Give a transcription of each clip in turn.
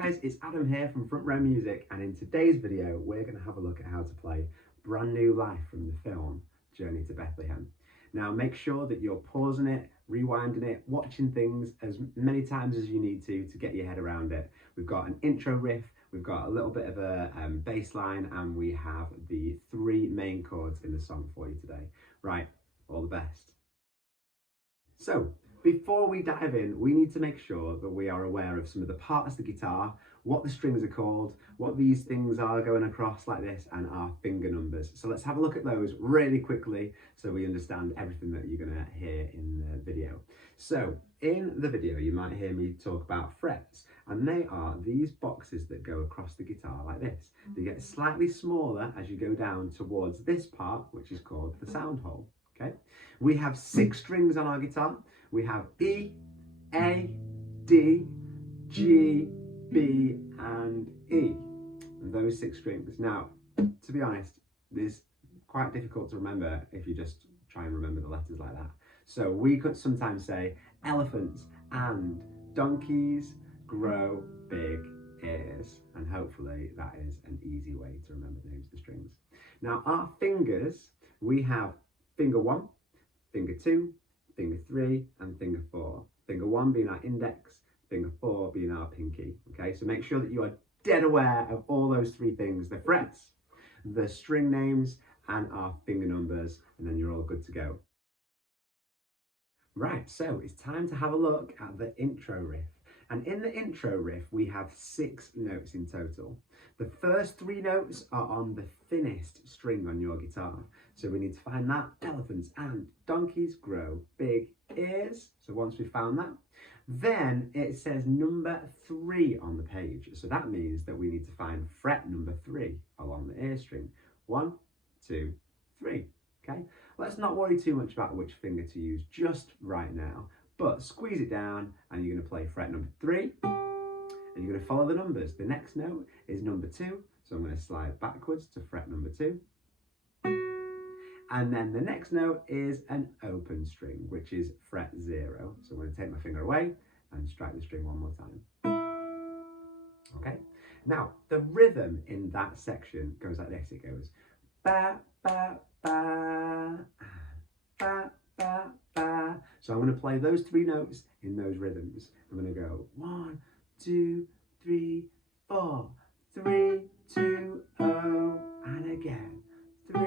guys, it's Adam here from Front Row Music, and in today's video we're going to have a look at how to play Brand New Life from the film Journey to Bethlehem. Now make sure that you're pausing it, rewinding it, watching things as many times as you need to get your head around it. We've got an intro riff, we've got a little bit of a bass line, and we have the three main chords in the song for you today. Right, all the best. So, before we dive in, we need to make sure that we are aware of some of the parts of the guitar, what the strings are called, what these things are going across like this, and our finger numbers. So let's have a look at those really quickly so we understand everything that you're going to hear in the video. So in the video, you might hear me talk about frets, and they are these boxes that go across the guitar like this. They get slightly smaller as you go down towards this part, which is called the sound hole. Okay, we have 6 strings on our guitar. We have E, A, D, G, B, and E. And those 6 strings. Now, to be honest, this is quite difficult to remember if you just try and remember the letters like that. So we could sometimes say elephants and donkeys grow big ears. And hopefully that is an easy way to remember the names of the strings. Now, our fingers, we have finger 1, finger 2, finger 3, and finger 4. Finger 1 being our index, finger 4 being our pinky. Okay, so make sure that you are dead aware of all those 3 things: the frets, the string names, and our finger numbers, and then you're all good to go. Right, so it's time to have a look at the intro riff. And in the intro riff, we have 6 notes in total. The first 3 notes are on the thinnest string on your guitar. So we need to find that. Elephants and donkeys grow big ears. So once we've found that, then it says number 3 on the page. So that means that we need to find fret number 3 along the ear string. 1, 2, 3. Okay, let's not worry too much about which finger to use just right now, but squeeze it down and you're going to play fret number 3 and you're going to follow the numbers. The next note is number 2, so I'm going to slide backwards to fret number 2. And then the next note is an open string, which is fret 0. So I'm going to take my finger away and strike the string one more time. Okay, now the rhythm in that section goes like this. It goes ba, ba, ba, ba, ba, ba. So I'm going to play those 3 notes in those rhythms. I'm going to go 1, 2, 3, 4, 3, 2, 0, and again 3,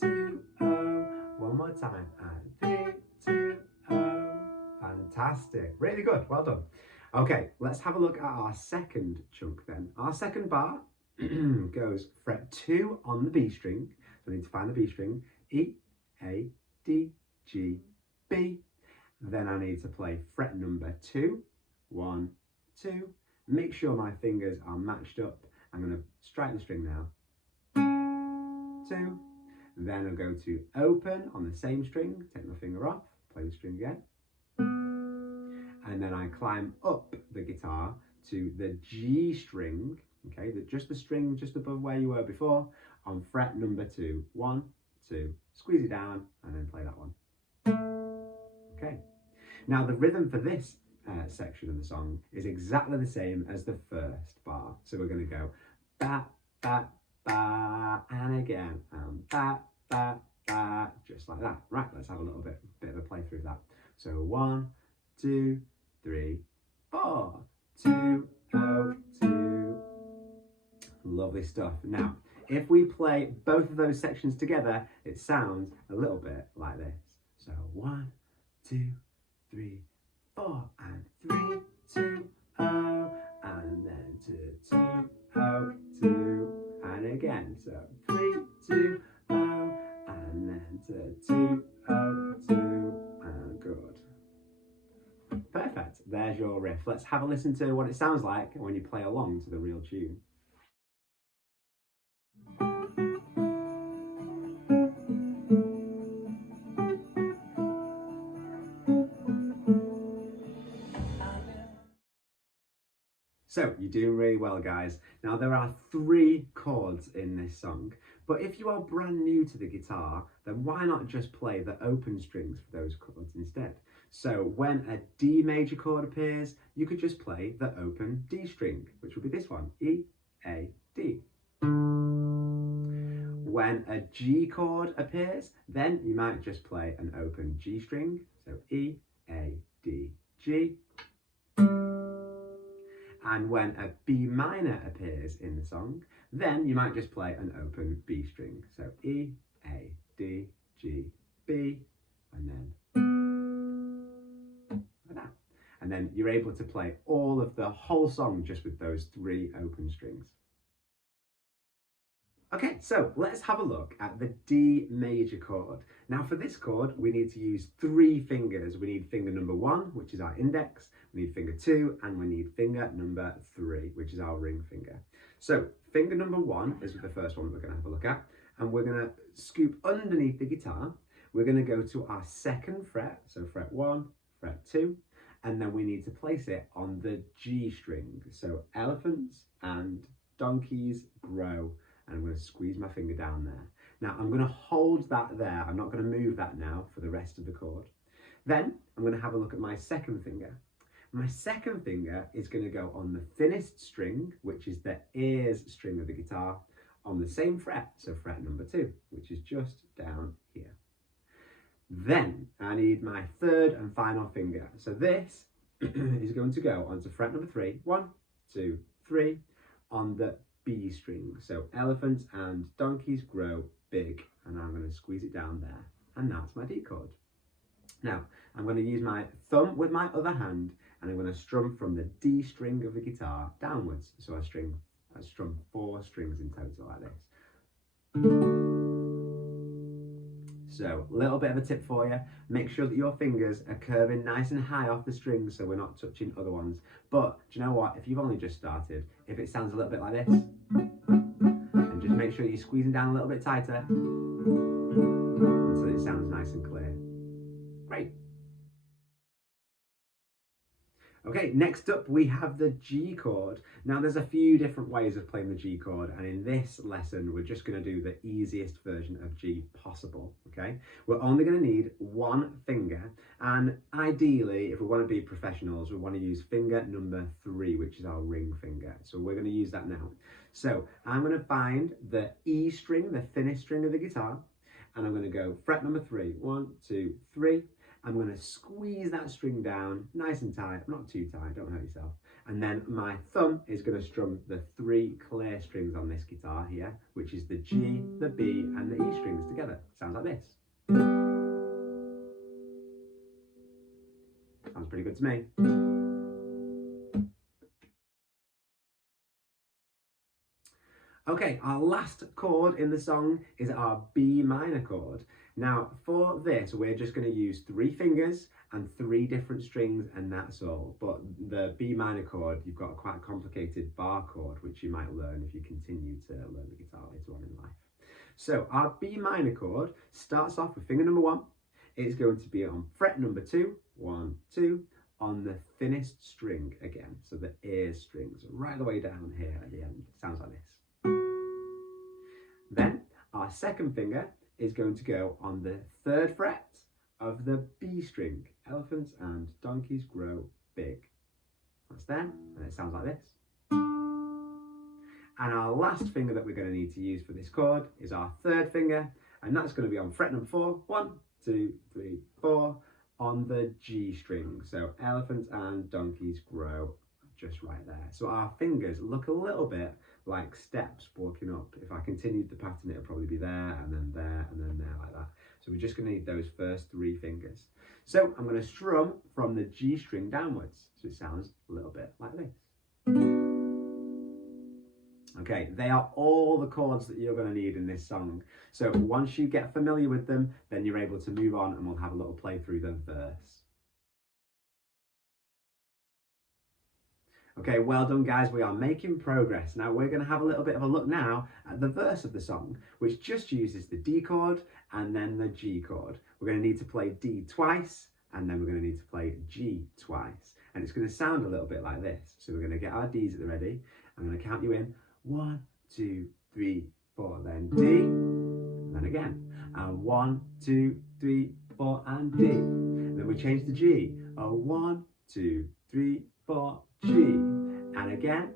2, 0. One more time, and 3, 2, 0. Fantastic, really good, well done. Okay, let's have a look at our second chunk then. Our second bar goes fret 2 on the B string. So I need to find the B string. E, A, D, G, B. Then I need to play fret number 2. 1, 2. Make sure my fingers are matched up. I'm going to strike the string now. 2. Then I'll go to open on the same string. Take my finger off. Play the string again. And then I climb up the guitar to the G string. Okay, just the string just above where you were before, on fret number 2. 1, 2. Squeeze it down and then play that one. Okay. Now the rhythm for this section of the song is exactly the same as the first bar. So we're going to go ba, ba, ba, and again, ba, ba, ba, just like that. Right, let's have a little bit of a play through that. So 1, 2, 3, 4, 2, 0, 2. Lovely stuff. Now, if we play both of those sections together, it sounds a little bit like this. So 1, 2, 3, 4, and 3, 2, 0, and then 2, 2, 0, 2, and again. So 3, 2, 0, and then 2, 2, 0, 2, and good. Perfect. There's your riff. Let's have a listen to what it sounds like when you play along to the real tune. So you're doing really well, guys. Now there are 3 chords in this song, but if you are brand new to the guitar, then why not just play the open strings for those chords instead? So when a D major chord appears, you could just play the open D string, which would be this one, E, A, D. When a G chord appears, then you might just play an open G string, so E, A, D, G. And when a B minor appears in the song, then you might just play an open B string, so E, A, D, G, B, and then like that. And then you're able to play all of the whole song just with those 3 open strings. Okay, so let's have a look at the D major chord. Now for this chord, we need to use 3 fingers. We need finger number 1, which is our index, we need finger 2, and we need finger number 3, which is our ring finger. So finger number 1 is the first one we're going to have a look at, and we're going to scoop underneath the guitar. We're going to go to our 2nd fret, so fret 1, fret 2, and then we need to place it on the G string. So elephants and donkeys grow. And I'm going to squeeze my finger down there. Now I'm going to hold that there. I'm not going to move that now for the rest of the chord. Then I'm going to have a look at my 2nd finger. My 2nd finger is going to go on the thinnest string, which is the ears string of the guitar, on the same fret, so fret number 2, which is just down here. Then I need my 3rd and final finger. So this is going to go onto fret number 3, 1, 2, 3, on the B string. So elephants and donkeys grow big, and I'm going to squeeze it down there, and that's my D chord. Now I'm going to use my thumb with my other hand, and I'm going to strum from the D string of the guitar downwards. So I strum 4 strings in total like this. So a little bit of a tip for you, make sure that your fingers are curving nice and high off the strings so we're not touching other ones. But do you know what, if you've only just started, if it sounds a little bit like this, and just make sure you're squeezing down a little bit tighter until it sounds nice and clear. Great. Okay, next up we have the G chord. Now there's a few different ways of playing the G chord, and in this lesson we're just going to do the easiest version of G possible, okay? We're only going to need 1 finger, and ideally, if we want to be professionals, we want to use finger number 3, which is our ring finger. So we're going to use that now. So I'm going to find the E string, the thinnest string of the guitar, and I'm going to go fret number 3, 1, 2, 3. I'm going to squeeze that string down nice and tight, not too tight, don't hurt yourself. And then my thumb is going to strum the 3 clear strings on this guitar here, which is the G, the B, and the E strings together. Sounds like this. Sounds pretty good to me. Okay, our last chord in the song is our B minor chord. Now for this, we're just going to use 3 fingers and 3 different strings, and that's all. But the B minor chord, you've got a quite complicated bar chord, which you might learn if you continue to learn the guitar later on in life. So our B minor chord starts off with finger number 1. It's going to be on fret number 2, 1, 2, on the thinnest string again. So the ear strings right the way down here at the end. It sounds like this. Then our 2nd finger is going to go on the 3rd fret of the B string. Elephants and donkeys grow big. That's there, and it sounds like this. And our last finger that we're going to need to use for this chord is our 3rd finger, and that's going to be on fret number 4, 1, 2, 3, 4, on the G string. So elephants and donkeys grow just right there. So our fingers look a little bit like steps walking up. If I continued the pattern, it'll probably be there, and then there, and then there, like that. So we're just going to need those first 3 fingers. So I'm going to strum from the G string downwards, so it sounds a little bit like this. Okay, they are all the chords that you're going to need in this song. So once you get familiar with them, then you're able to move on, and we'll have a little play through the verse. Okay, well done guys, we are making progress. Now we're going to have a little bit of a look now at the verse of the song, which just uses the D chord and then the G chord. We're going to need to play D twice, and then we're going to need to play G twice. And it's going to sound a little bit like this. So we're going to get our Ds at the ready. I'm going to count you in. 1, 2, 3, 4, then D, and then again. And 1, 2, 3, 4, and D. Then then we change to G. 1, 2, 3, 4, G. And again.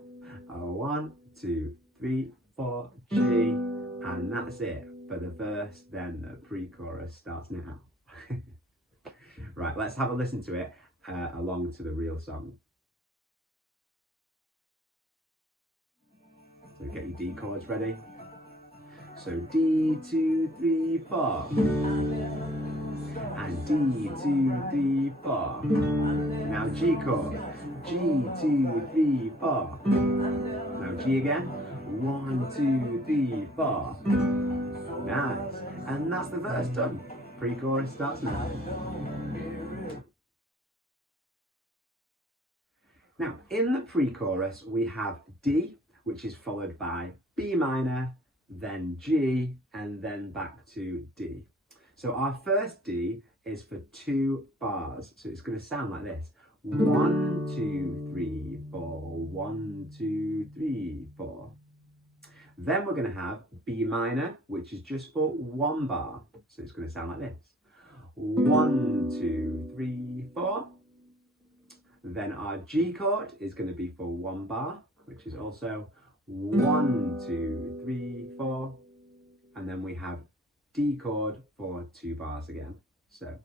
1, 2, 3, 4, G. And that's it for the verse. Then the pre-chorus starts now. Right, let's have a listen to it along to the real song. So get your D chords ready. So D, 2, 3, 4. And D, 2, 3, 4. Now G chord. G, 2, 3, 4. Now G again. 1, 2, 3, 4. Nice. And that's the verse done. Pre-chorus starts now. Now, in the pre-chorus, we have D, which is followed by B minor, then G, and then back to D. So our first D is for 2 bars. So it's going to sound like this. 1, 2, 3, 4, 1, 2, 3, 4. Then we're going to have B minor, which is just for 1 bar. So it's going to sound like this. 1, 2, 3, 4. Then our G chord is going to be for 1 bar, which is also 1, 2, 3, 4. And then we have D chord for 2 bars again. So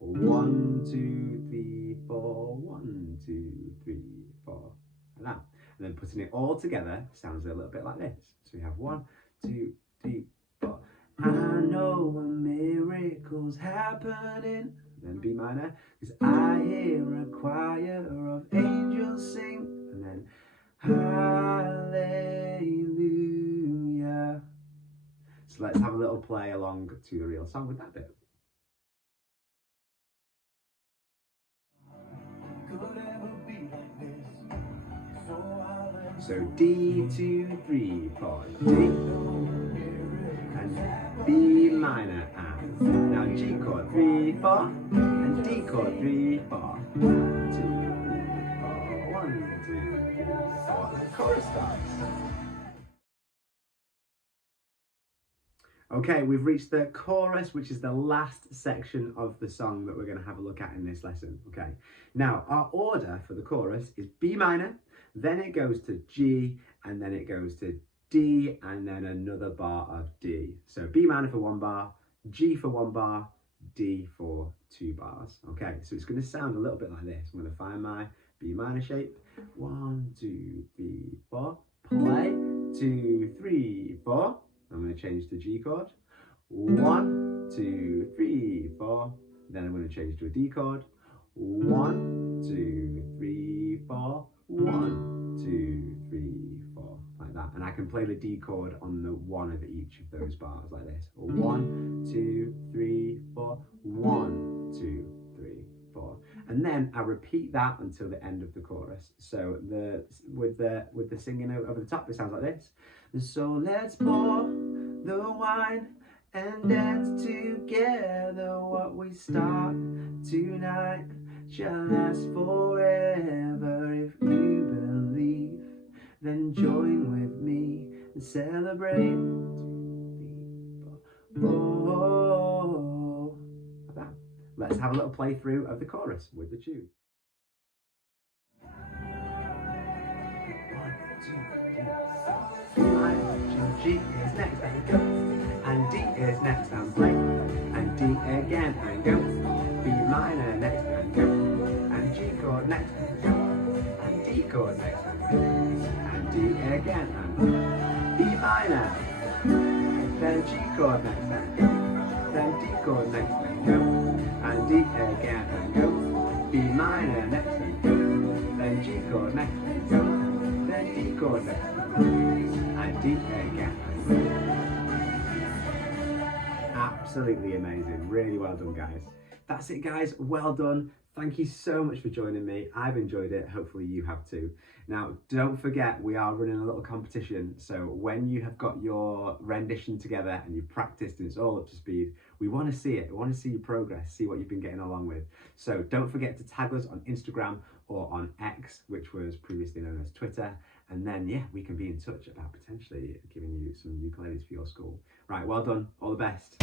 1, 2, 3, 4, 1, 2, 3, 4. Like that. And then putting it all together sounds a little bit like this. So we have 1, 2, 3, 4. I know a miracle's happening. Then B minor, because I hear a choir of angels sing. And then hallelujah. So let's have a little play along to the real song with that bit. So D, 2, 3, 4, D. And B minor, and now G chord 3, 4, and D chord 3, 4, 2, 3, 4, 1, 2, 3, 4. The chorus starts. Okay, we've reached the chorus, which is the last section of the song that we're going to have a look at in this lesson. Okay, now our order for the chorus is B minor, then it goes to G, and then it goes to D, and then another bar of D. So B minor for 1 bar, G for 1 bar, D for 2 bars. Okay, so it's going to sound a little bit like this. I'm going to find my B minor shape. 1, 2, 3, 4. Play. 2, 3, 4. I'm going to change to G chord. 1, 2, 3, 4. Then I'm going to change to a D chord. 1, 2, 3, 4. 1, 2, 3, 4. Like that. And I can play the D chord on the one of each of those bars like this. 1, 2, 3, 4. 1, 2, 3, 4. And then I repeat that until the end of the chorus. So with the singing over the top, it sounds like this. So let's pour the wine and dance together. What we start tonight shall last forever. If you believe, then join with me and celebrate. 2, 3, 4. Oh, like that. Let's have a little playthrough of the chorus with the tune. 1, 2, 3. G is next and go, and D is next and play, and D again and go, B minor next and go, and G chord next and go, and D chord next and go, and D again and go, B minor, then G chord next and go, then D chord next and go, and D again and go, B minor next and go, then G chord next and go, then D chord next and go, and D again. Absolutely amazing. Really well done, guys. That's it, guys. Well done. Thank you so much for joining me. I've enjoyed it. Hopefully you have too. Now, don't forget, we are running a little competition. So when you have got your rendition together and you've practiced and it's all up to speed, we want to see it. We want to see your progress, see what you've been getting along with. So don't forget to tag us on Instagram or on X, which was previously known as Twitter. And then, yeah, we can be in touch about potentially giving you some ukuleles for your school. Right, well done. All the best.